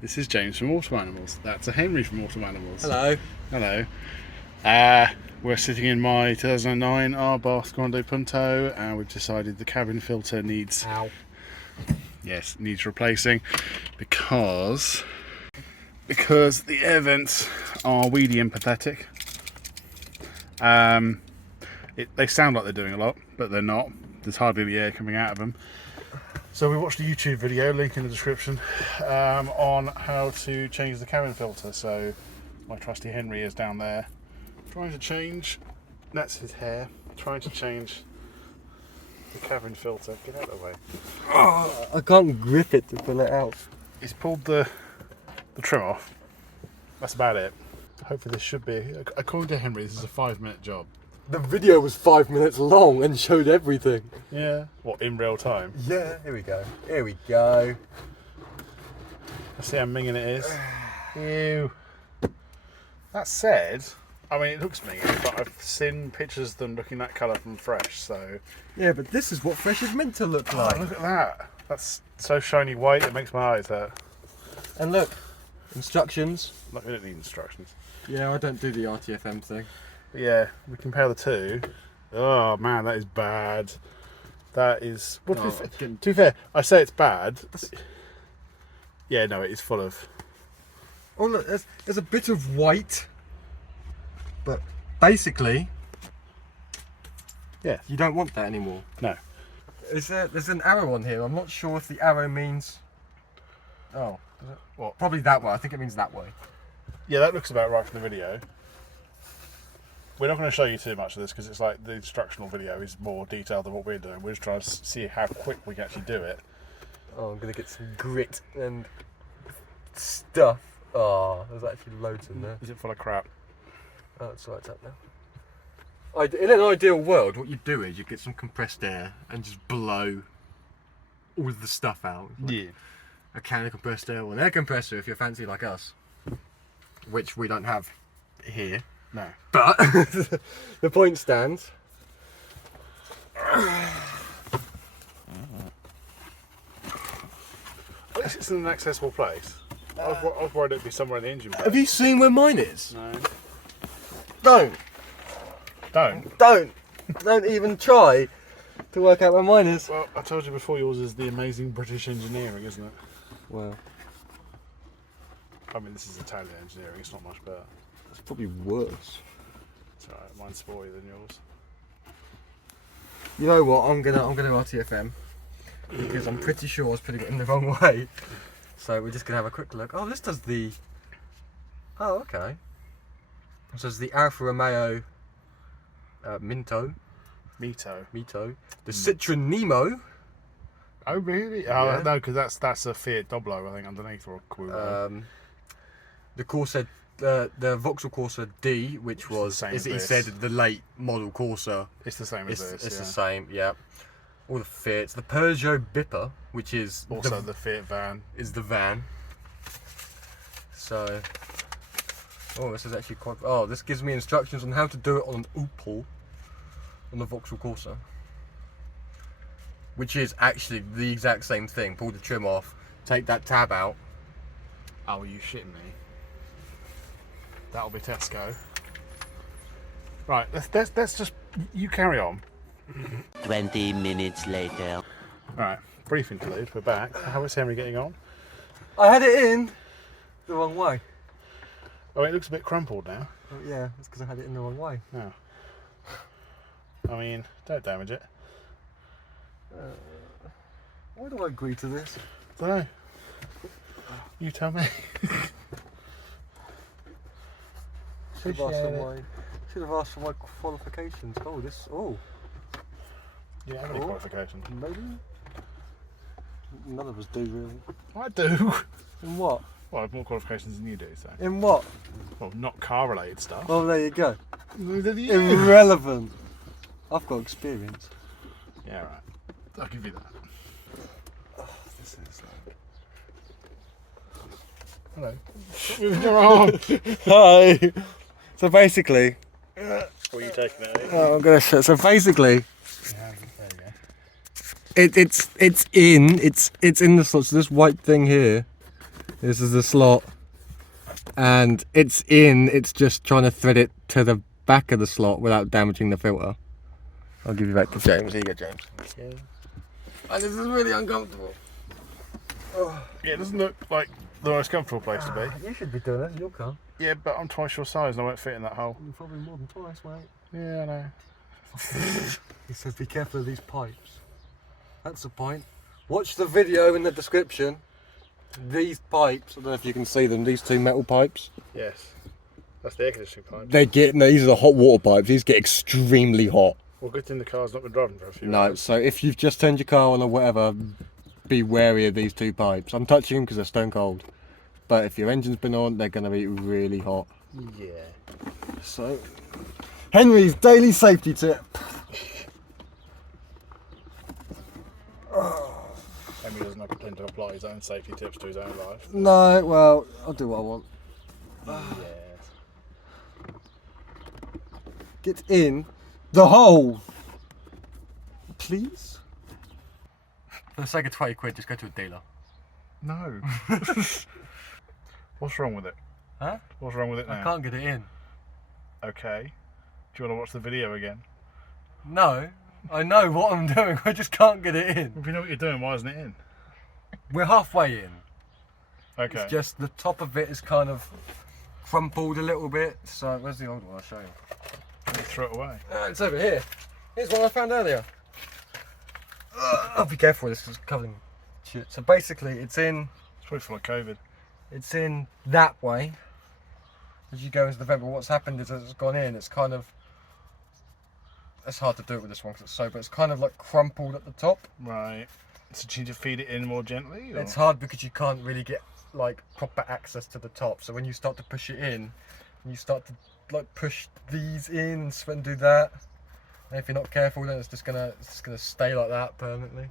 This is James from Auto Animals. That's a Henry from Auto Animals. Hello. Hello. We're sitting in my 2009 Abarth Grande Punto, and we've decided the cabin filter needs replacing because the air vents are weedy and pathetic. They sound like they're doing a lot, but they're not. There's hardly any air coming out of them. So we watched a YouTube video, link in the description, on how to change the cabin filter. So my trusty Henry is down there trying to change, that's his hair, trying to change the cabin filter. Get out of the way. Oh, I can't grip it to pull it out. He's pulled the trim off. That's about it. Hopefully this should be, according to Henry, this is a 5-minute job. The video was 5 minutes long and showed everything. Yeah. What, in real time? Yeah, here we go. Here we go. Let's see how minging it is. Ew. That said, I mean, it looks minging, but I've seen pictures of them looking that colour from fresh, so... Yeah, but this is what fresh is meant to look like. Oh, look at that. That's so shiny white, it makes my eyes hurt. And look, instructions. Look, we don't need instructions. Yeah, I don't do the RTFM thing. But yeah, we compare the two. Oh man, that is bad. That is... Well, to be fair, I say it's bad. Yeah, no, it is full of... Oh look, there's a bit of white. But basically, yeah, you don't want that anymore. No. There's an arrow on here. I'm not sure if the arrow means... Oh, what? Probably that way. I think it means that way. Yeah, that looks about right from the video. We're not going to show you too much of this because it's like the instructional video is more detailed than what we're doing. We're just trying to see how quick we can actually do it. Oh, I'm going to get some grit and stuff. Oh, there's actually loads in there. Is it full of crap? Oh, it's right up now. In an ideal world, what you do is you get some compressed air and just blow all of the stuff out. Like yeah. A can of compressed air or an air compressor if you're fancy like us. Which we don't have here. No. But the point stands. At least it's in an accessible place. I was worried it'd be somewhere in the engine bay. Have you seen where mine is? No. Don't. Don't even try to work out where mine is. Well, I told you before, yours is the amazing British engineering, isn't it? Well, I mean, this is Italian engineering, it's not much better. it's probably worse. It's alright, mine's sportier than yours. You know what? I'm gonna RTFM because I'm pretty sure I was putting it in the wrong way. So we're just gonna have a quick look. Oh, this does the. Oh, okay. This does the Alfa Romeo Mito. The Citroen Nemo. Oh really? Yeah. Oh no, because that's a Fiat Doblo, I think, underneath, or a Quo. The Corsa, the Vauxhall Corsa D, which was, as he said, the late model Corsa. It's the same as this. It's the same, yeah. All the Fiats. The Peugeot Bipper, which is also the Fiat van. Is the van. So, oh, this is actually quite. Oh, this gives me instructions on how to do it on an Opel, on the Vauxhall Corsa. Which is actually the exact same thing. Pull the trim off, take that tab out. Oh, are you shitting me? That'll be Tesco. Right, let's just, you carry on. 20 minutes later. Right, brief interlude, we're back. How is Henry getting on? I had it in the wrong way. Oh, it looks a bit crumpled now. Oh, yeah, that's because I had it in the wrong way. No. I mean, don't damage it. Why do I agree to this? I don't know. You tell me. Should have asked for my qualifications. Oh, this. Oh. You don't have any qualifications. Maybe. None of us do, really. I do. In what? Well, I have more qualifications than you do, so. In what? Well, not car-related stuff. Oh, there you go. Neither do you. Irrelevant. I've got experience. Yeah, right. I'll give you that. Oh, this is like... Hello. Stop moving your arm. Hi. So basically... What are you taking it? Oh, I'm gonna show. So basically... Yeah, there you go. It's in the slots. So this white thing here This is the slot. And it's in, it's just trying to thread it to the back of the slot without damaging the filter. I'll give you back to James. Here you go, James. Okay. And this is really uncomfortable. Oh. Yeah, it doesn't look like the most comfortable place to be. You should be doing it, your car. Yeah, but I'm twice your size and I won't fit in that hole. You're probably more than twice, mate. Yeah, I know. He says be careful of these pipes. That's the point. Watch the video in the description. These pipes, I don't know if you can see them, these two metal pipes. Yes. That's the air conditioning pipe. These are the hot water pipes. These get extremely hot. Well, good thing the car's not been driving for a few No, hours. so if you've just turned your car on or whatever, be wary of these two pipes. I'm touching them because they're stone cold. But if your engine's been on, they're going to be really hot. Yeah. So, Henry's daily safety tip. Henry doesn't pretend to apply his own safety tips to his own life. No, well, I'll do what I want. Yes. Get in the hole, please. For the sake of 20 quid, just go to a dealer. No. What's wrong with it? Huh? What's wrong with it now? I can't get it in. Okay. Do you want to watch the video again? No, I know what I'm doing, I just can't get it in. If you know what you're doing, why isn't it in? We're halfway in. Okay. It's just the top of it is kind of crumpled a little bit. So, where's the old one? I'll show you. You throw it away. It's over here. Here's one I found earlier. I'll be careful with this because it's covered in shit. So basically, it's in It's probably full of COVID. It's in that way. As you go into the vent, but what's happened is as it's gone in, it's kind of... It's hard to do it with this one because it's so, but it's kind of like crumpled at the top. Right. So do you need to feed it in more gently? Or? It's hard because you can't really get like proper access to the top. So when you start to push it in, you start to like push these in and do that. And if you're not careful, then it's just gonna stay like that permanently.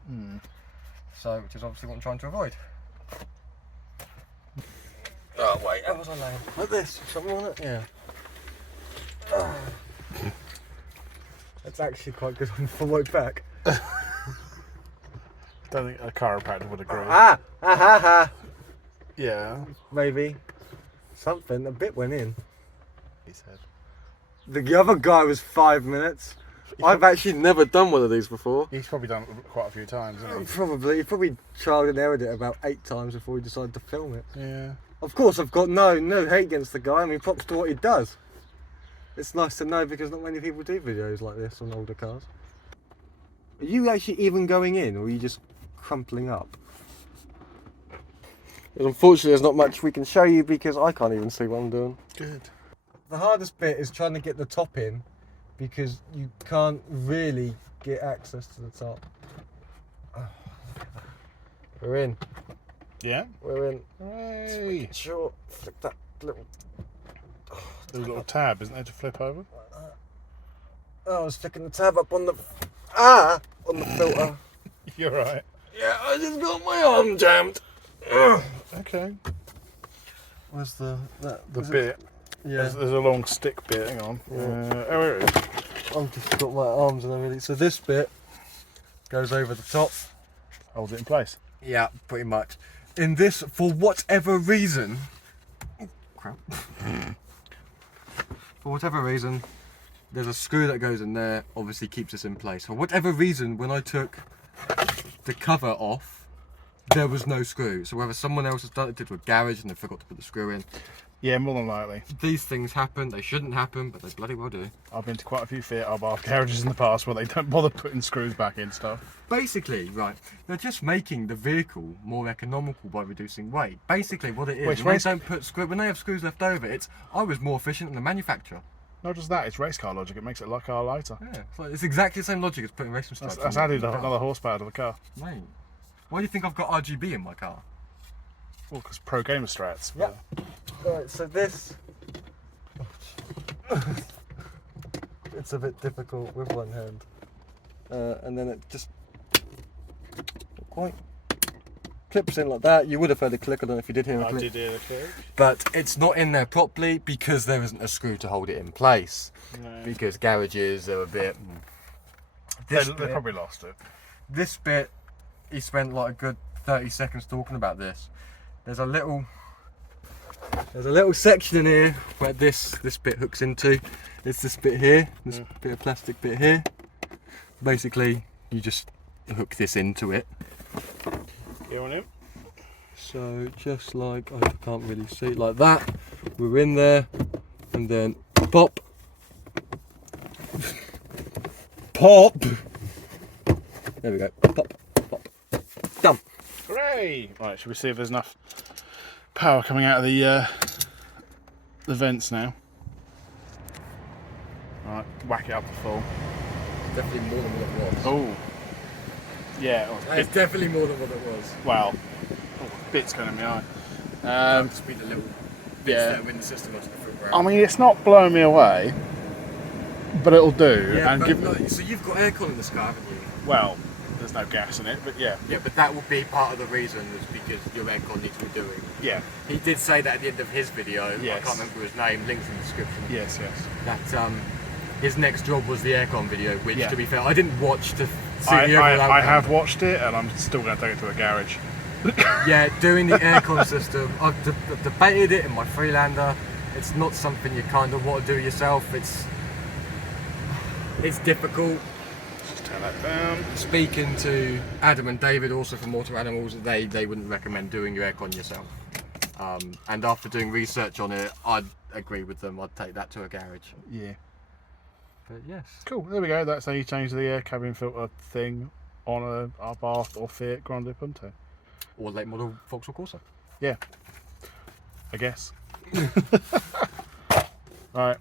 So, which is obviously what I'm trying to avoid. Oh wait, how was I laying? Like this, something on it? Yeah. That's actually quite good on the forward back. Don't think a chiropractor would agree. Yeah. Maybe. Something, a bit went in. He said. The other guy was 5 minutes. I've actually never done one of these before. He's probably done it quite a few times, hasn't he? Probably. He probably trialed and errored it about 8 times before he decided to film it. Yeah. Of course, I've got no hate against the guy. I mean, props to what he does. It's nice to know because not many people do videos like this on older cars. Are you actually even going in, or are you just crumpling up? Because unfortunately, there's not much we can show you because I can't even see what I'm doing. Good. The hardest bit is trying to get the top in because you can't really get access to the top. We're in. Yeah? We're in. Hey. Sure. Flick that little... There's a little tab, isn't there, to flip over? Oh, I was flicking the tab up on the... on the filter. You're right. Yeah, I just got my arm jammed. Okay. Where's the bit? Yeah. There's a long stick bit, hang on. Yeah. Oh, here it is. I've just got my arms and everything. So this bit goes over the top. Holds it in place. Yeah, pretty much. In this, for whatever reason... Oh, crap. For whatever reason, there's a screw that goes in there, obviously keeps this in place. For whatever reason, when I took the cover off, there was no screw. So whether someone else has done it to a garage and they forgot to put the screw in. Yeah, more than likely. These things happen, they shouldn't happen, but they bloody well do. I've been to quite a few Fiat Abarth garages in the past where they don't bother putting screws back in stuff. Basically, right, they're just making the vehicle more economical by reducing weight. Basically what it is, Which when they don't put when they have screws left over, it's I was more efficient than the manufacturer. Not just that, it's race car logic. It makes it like a car lighter. Yeah, it's exactly the same logic as putting racing stripes. That's added another horsepower to the car. Mate, why do you think I've got RGB in my car? Well, because pro gamer strats. Yeah. Alright, so this... it's a bit difficult with one hand. And then it just... quite... clips in like that. You would have heard a click, I don't know if you did hear a click. I did hear the click. But it's not in there properly because there isn't a screw to hold it in place. No. Because garages are a bit... They probably lost it. This bit, he spent like a good 30 seconds talking about this. there's a little section in here where this bit hooks into. It's this bit here, this bit of plastic bit here. Basically, you just hook this into it. You want him? So just like, I can't really see it, like that. We're in there, and then pop. Pop! There we go. Pop, pop. Done. Hooray! Right, should we see if there's enough power coming out of the vents now? Right, whack it up to full. Definitely more than what it was. Oh, yeah. Oh, It's definitely more than what it was. well, bits going in my eye. Just be the little bits yeah. that are in the system onto the footwear. I mean, it's not blowing me away, but it'll do. Yeah, and but give. like, so you've got aircon in this car, haven't you? Well, there's no gas in it, but yeah. Yeah, but that would be part of the reason, is because your aircon needs redoing. Yeah. He did say that at the end of his video. Yes. I can't remember his name. Links in the description. Yes, yes. That his next job was the aircon video, which, Yeah. to be fair, I didn't watch to see I the overall outcome. have watched it, and I'm still going to take it to a garage. Yeah, doing the aircon system, I've debated it in my Freelander. It's not something you kind of want to do yourself. It's difficult. Just turn that down. Speaking to Adam and David, also from Water Animals, they wouldn't recommend doing your aircon yourself. And after doing research on it, I'd agree with them. I'd take that to a garage. Yeah. But yes. Cool. There we go. That's how you change the air cabin filter thing on a Abarth or Fiat Grande Punto. Or late model Vauxhall Corsa. Yeah. I guess. Right.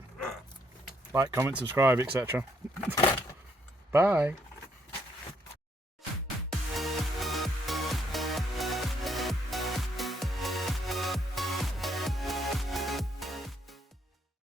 Like, comment, subscribe, etc. Bye.